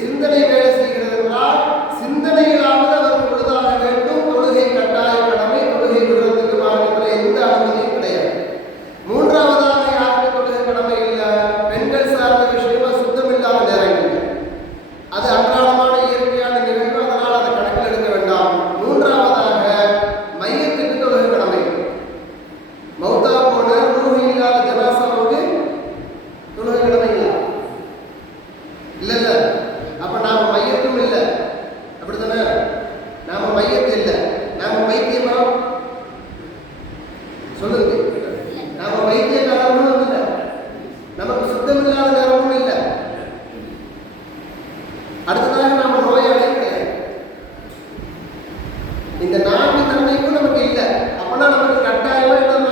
சிந்தனை வேலை செய்கிறது என்றால் சிந்தனையிலாவது அவர் பொழுதாக வேண்டும். இந்த 4 தன்மைக்கும் நமக்கு இல்லை. அப்பனா நமக்கு கட்டாயமா இருந்தாங்க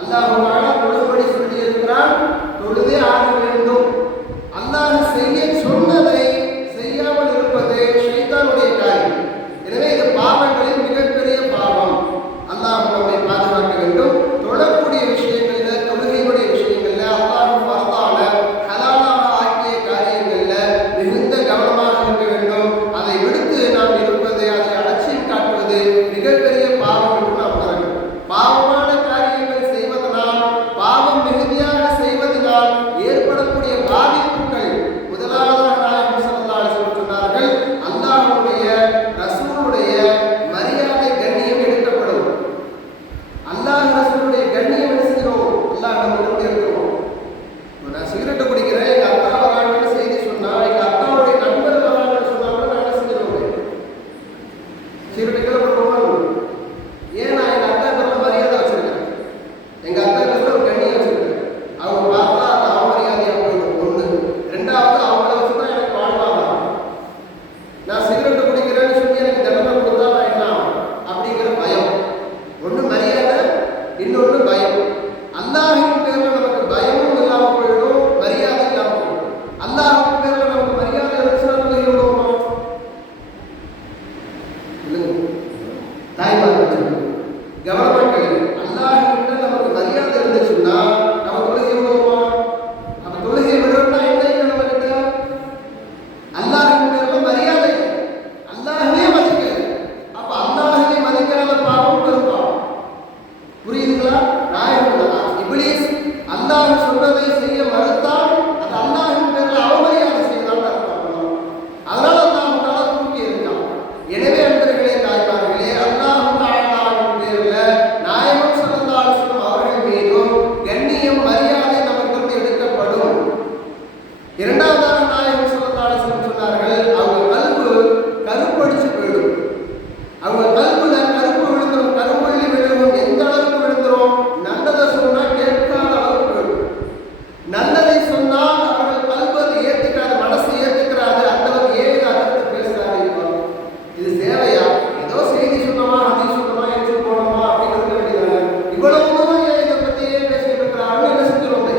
அல்லாஹ் தொழுபடி சொல்லி இருக்கிறான், தொழுதே ஆக வேண்டும். அல்லாஹ் செய்ய சொன்னதை செய்யாமல் இருப்பது ஷைத்தானுடைய காரியம். எனவே இது பாவங்களில் மிகப்பெரிய பாவம். அல்லாஹ் நம்மை பாதுகாக்க வேண்டும். தொழக்கூடிய விஷயங்கள்ல, தொழுகையுடைய விஷயங்கள்ல, அல்லாஹ் ஃபர்தான ஹலாலாக ஆக்கிய காரியங்கள்ல மிகுந்த கவனமாக இருக்க வேண்டும். அதை விடுத்து நாம் இருப்பது, அதை அலட்சியம் காட்டுவது மிகப்பெரிய பாவம் என்று நாம் உணர வேண்டும். பாவமான காரியங்கள் செய்வதனால், பாவம் மிகுதியாக செய்வதனால் ஏற்படக்கூடிய பாதிப்புகள், முதலாவதாக நாயகம் ஸல்லல்லாஹு அலைஹி வஸல்லம் சொன்னார்கள், அல்லாஹ்வுடைய ரசூலுடைய மரியாதை கண்ணியம் எடுக்கப்படும். அல்லாஹ் ரசூலுடைய கண்ணியம் எடுக்கிறோம். அல்லாஹ் நம்மளோட இருக்கிறோம். நான் சிகரெட் குடிக்கிறேன், எங்க அத்தா வராங்கன்னு செய்தி சொன்னா, எங்க அத்தாவுடைய நண்பர் வராங்கன்னு சொன்னா கூட நான் என்ன செஞ்சிருவேன்? சிகரெட் கீழே போடுவோம். ஏன் நான் எங்க அத்தா பேர்ல மரியாதை வச்சிருக்கேன், எங்க அத்தா பேர்ல ஒரு கண்ணியம் வச்சிருக்கேன். அவங்க பார்த்தா அது அவமரியாதையா போயிடும். ஒண்ணு. ரெண்டாவது, அவங்கள வச்சுதான் எனக்கு வாழ்வாங்க. நான் சிகரெட் குடிக்கிறேன்னு சொல்லி எனக்கு தண்டனை கொடுத்தா நான் என்ன ஆகும் அப்படிங்கிற பயம். ஒண்ணு மரியாதை, இன்னொன்று பயம். அல்லாஹ்வின் பேர்ல நமக்கு பயமும் இல்லாம போயிடும், மரியாதை இல்லாம போயிடும். அல்லாஹ்வின் பேர்ல நமக்கு மரியாதை இருந்துச்சுன்னா நம்ம விடுவோமா? தாய்மார்கள் கவனமாக அல்லாஹ்வின் நமக்கு மரியாதை இருந்துச்சுன்னா நம்ம தொழுகை விடுவோமா? அப்ப தொழுகை விடுறோம்னா என்ன நம்ம கிட்ட? அல்லாஹ்வின் பேர்ல மரியாதை, அல்லாஹ்வே மதிக்கல. அப்ப அல்லாஹ்வை மதிக்காத பாவம் பெரும் பாவம். புரியுதுங்களா? இப்லீஸ் அல்லாஹ் சொன்னதை செய்ய மறுத்தால் அது அல்லாஹ்வின் பேர்ல அவமரியாதை செய்தால் அர்த்தம். அதனால அல்லாஹ் தஆலா தூக்கி இருக்கான். எனவே அன்பர்களே, தாய்மார்களே, அல்லாஹ் தஆலாவின் பேர்ல நாயகம் ஸல்லல்லாஹு அலைஹி வஸல்லம் அவர்கள் மீதும் கண்ணியம், மரியாதை நமக்கு எடுக்கப்படும். இரண்டாவதாக நாயகம் ஸல்லல்லாஹு அலைஹி வஸல்லம் சொன்னார்கள், அவங்க கல்பு கருப்படிச்சு போயிடும். அவங்க கல்புல கருப்பு விழுந்துரும், கரும்புள்ளி விழுவும். எந்த அளவுக்கு விழுந்துரும்? நல்லதை சொன்னா கேட்காத அளவுக்கு விழும். நல்லதை சொன்னால் அவர்கள் கல்பு அதை ஏத்துக்காது, மனசு ஏத்துக்கிறாது. அந்த அளவுக்கு ஏன் இதை அடுத்து பேசுறாரு? இது தேவையா? ஏதோ செய்தி சொன்னமா, ஹதீஸ் சொன்னமா, எழுதி போனோமா அப்படிங்கிறது வேண்டியதானே. இவ்வளவு தூரம் ஏன் இதை பத்தியே பேசிட்டு இருக்கிறாருன்னு என்ன செஞ்சிருவாங்க?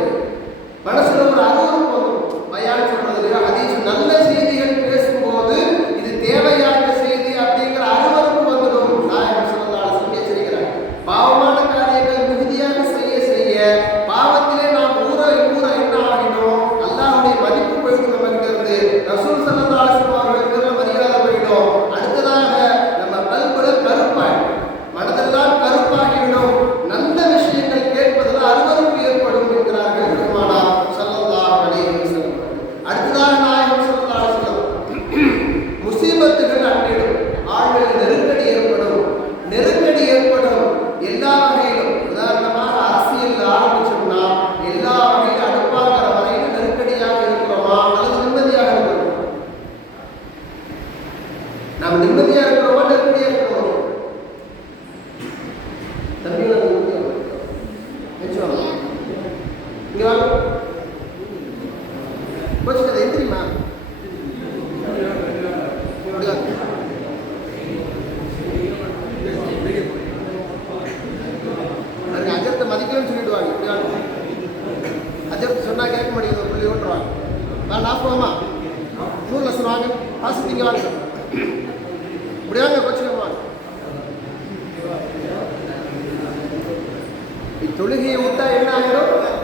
மனசுல ஒரு அருவருப்பு வரும். பயான் சொல்றதுல ஹதீஸ் நல்ல செய்திகள் பேசும்போது இது தேவையான செய்தி அப்படிங்கிற அருவருப்பு வந்துடும். நாயகம் ஸல்லல்லாஹு அலைஹி வஸல்லம் எச்சரிக்கிறார். பாவமான காரியங்கள் மிகுதியாக செய்ய செய்ய பாவத்திலே நாம் ஊற என்ன ஆகிடும்? அல்லாஹ்வுடைய மதிப்பு போயிடும் நம்ம கிட்ட இருந்து. ரசூல் ஸல்லல்லாஹு அலைஹி வஸல்லம் அவர்கள் பேர்ல மரியாதை போயிடும். அடுத்ததாக நம்ம கல்புல கருப்பாயிடும், மனதெல்லாம் கருப்பாகிவிடும். நல்ல விஷயங்கள் கேட்பதில் அருவருப்பு ஏற்படும் என்கிறார்கள் பெருமானார் ஸல்லல்லாஹு அலைஹி வஸல்லம். அடுத்ததாக நாயகம் ஸல்லல்லாஹு அலைஹி வஸல்லம், முசீபத்துகள் அண்டிடும், ஆழ்வில் நெருக்கடி ஏற்படும். நெருக்கடி ஏற்படும் எல்லா வகையிலும். உதாரணமாக அரசியல் ஆரம்பிச்சோம்னா எல்லா வகையிலும் அடுப்பாகிற வரையில் நெருக்கடியாக இருக்கிறோமா அல்லது நிம்மதியாக இருக்கிறோம்? நாம் நிம்மதியா இருக்கிறோமா, நெருக்கடியா இருக்கிறோமா? தம்பிகளா இங்க வாங்க. கொஞ்சம் அதை எந்திரிமா அஜர்த்தை மதிக்கலன்னு சொல்லிடுவாங்க. இப்படி வாங்க. அஜர்த்து சொன்னா கேட்க மாட்டேங்குது, ஒரு புள்ளி ஓட்டுருவாங்க. நான் நாற்போமா 100 லட்சம் வாங்க, வாசித்தீங்க வாங்க. இப்படி வாங்க, கொச்சுக்கமா வாங்க. தொழுகையை விட்டா என்ன ஆகிடும்?